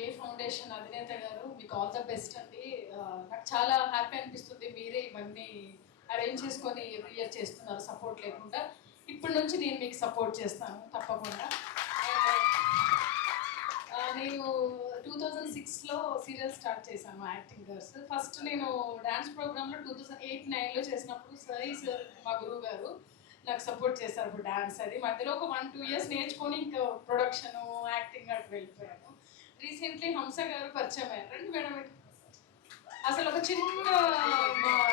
వే foundation అధినేత గారు, మీకు ఆల్ ద బెస్ట్ అండి. నాకు చాలా హ్యాపీ అనిపిస్తుంది, మీరే ఇవన్నీ అరేంజ్ చేసుకొని ఎవ్రీ ఇయర్ చేస్తున్నారు సపోర్ట్ లేకుండా. ఇప్పటి నుంచి నేను మీకు సపోర్ట్ చేస్తాను తప్పకుండా. నేను 2006లో సీరియల్ స్టార్ట్ చేశాను యాక్టింగ్ గర్ల్స్. ఫస్ట్ నేను డాన్స్ ప్రోగ్రాంలో 2008-9లో చేసినప్పుడు సార్ మా గురువు గారు నాకు సపోర్ట్ చేశారు. ఇప్పుడు డాన్స్ అది మధ్యలో ఒక 1-2 ఇయర్స్ నేర్చుకొని ఇంకా ప్రొడక్షన్ యాక్టింగ్ అటు వెళ్ళిపోయాను. రీసెంట్లీ హంస గారు పరిచయం అయ్యారు. రండి మేడం. అసలు ఒక చిన్న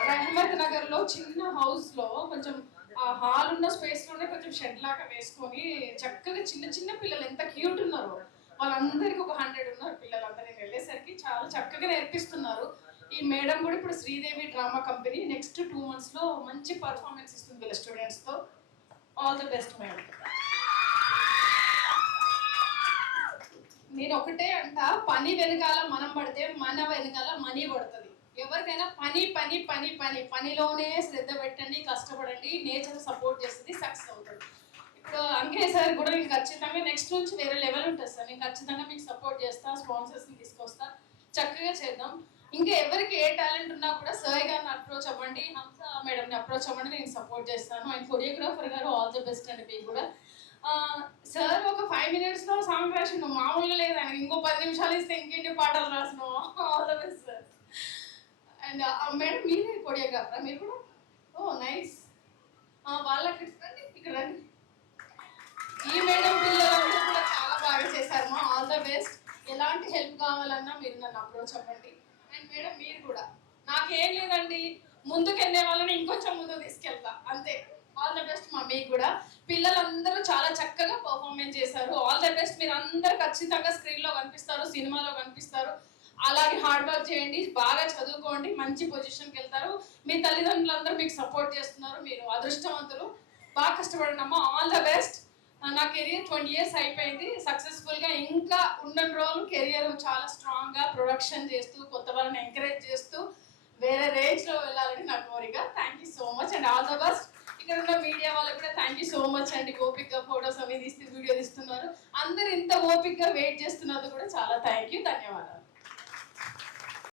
రహమత్ నగర్లో చిన్న హౌస్లో కొంచెం ఆ హాల్ ఉన్న స్పేస్లోనే కొంచెం షెడ్ లాగా వేసుకొని చక్కగా చిన్న చిన్న పిల్లలు ఎంత క్యూట్ ఉన్నారో, వాళ్ళందరికీ ఒక 100 ఉన్నారు పిల్లలందరూ. నేను వెళ్ళేసరికి చాలా చక్కగా నేర్పిస్తున్నారు. ఈ మేడం కూడా ఇప్పుడు శ్రీదేవి డ్రామా కంపెనీ నెక్స్ట్ 2 monthsలో మంచి పర్ఫార్మెన్స్ ఇస్తుంది వీళ్ళ స్టూడెంట్స్తో. All the best madam. నేను ఒకటే అంట, పని వెనకాల మనం పడితే మన వెనకాల మనీ పడుతుంది. ఎవరికైనా పని పని పని పని పనిలోనే శ్రద్ధ పెట్టండి, కష్టపడండి, నేచర్ సపోర్ట్ చేస్తుంది, సక్సెస్ అవుతుంది. ఇప్పుడు అంకే సార్ కూడా నేను ఖచ్చితంగా నెక్స్ట్ నుంచి వేరే లెవెల్ ఉంటుంది సార్. నేను ఖచ్చితంగా మీకు సపోర్ట్ చేస్తా, స్పాన్సర్స్ని తీసుకొస్తా, చక్కగా చేద్దాం. ఇంకా ఎవరికి ఏ టాలెంట్ ఉన్నా కూడా సార్ గారిని అప్రోచ్ అవ్వండి, హంస మేడంని అప్రోచ్ అవ్వండి, నేను సపోర్ట్ చేస్తాను. అండ్ కొరియోగ్రాఫర్ గారు ఆల్ ది బెస్ట్ అండి మీకు కూడా. సార్ ఒక 5 minutesలో సాంగ్ రాసిన మామూలుగా లేదు. ఆయన ఇంకో 10 నిమిషాలు ఇస్తే ఇంకేంటి పాటలు రాసిన. All the best sir. And madam మీరే కొరియోగ్రాఫరా మీరు కూడా? ఓ నైస్. వాళ్ళకి రండి, ఇక్కడ రండి. ఈ మేడం పిల్లలందరూ కూడా చాలా బాగా చేశారు. All the best. ఎలాంటి హెల్ప్ కావాలన్నా మీరు నన్ను అప్రోచ్ అవ్వండి. అండ్ మేడం మీరు కూడా, నాకేం లేదండి, ముందుకు వెళ్ళే వాళ్ళని ఇంకొంచెం ముందుకు తీసుకెళ్తా అంతే. ఆల్ ద బెస్ట్ మా మీకు కూడా. పిల్లలందరూ చాలా చక్కగా పర్ఫార్మెన్స్ చేశారు. All the best. మీరు అందరూ ఖచ్చితంగా స్క్రీన్లో కనిపిస్తారు, సినిమాలో కనిపిస్తారు. అలాగే హార్డ్ వర్క్ చేయండి, బాగా చదువుకోండి, మంచి పొజిషన్కి వెళ్తారు. మీ తల్లిదండ్రులందరూ మీకు సపోర్ట్ చేస్తున్నారు, మీరు అదృష్టవంతులు. బాగా కష్టపడండి అమ్మా. All the best. నా కెరియర్ 20 years అయిపోయింది సక్సెస్ఫుల్గా. ఇంకా ఉన్న రోజులు కెరియర్ చాలా స్ట్రాంగ్గా ప్రొడక్షన్ చేస్తూ, కొత్త వాళ్ళని ఎంకరేజ్ చేస్తూ వేరే రేంజ్లో వెళ్ళాలని నా కోరిక. Thank you so much and all the best. ఇక్కడ ఉన్న మీడియా వాళ్ళకి కూడా థ్యాంక్ యూ సో మచ్ అండి. ఓపిక్గా ఫొటోస్ అవి తీస్తూ వీడియో తీస్తున్నారు. అందరు ఇంత ఓపిక్గా వెయిట్ చేస్తున్నది కూడా చాలా థ్యాంక్ యూ, ధన్యవాదాలు.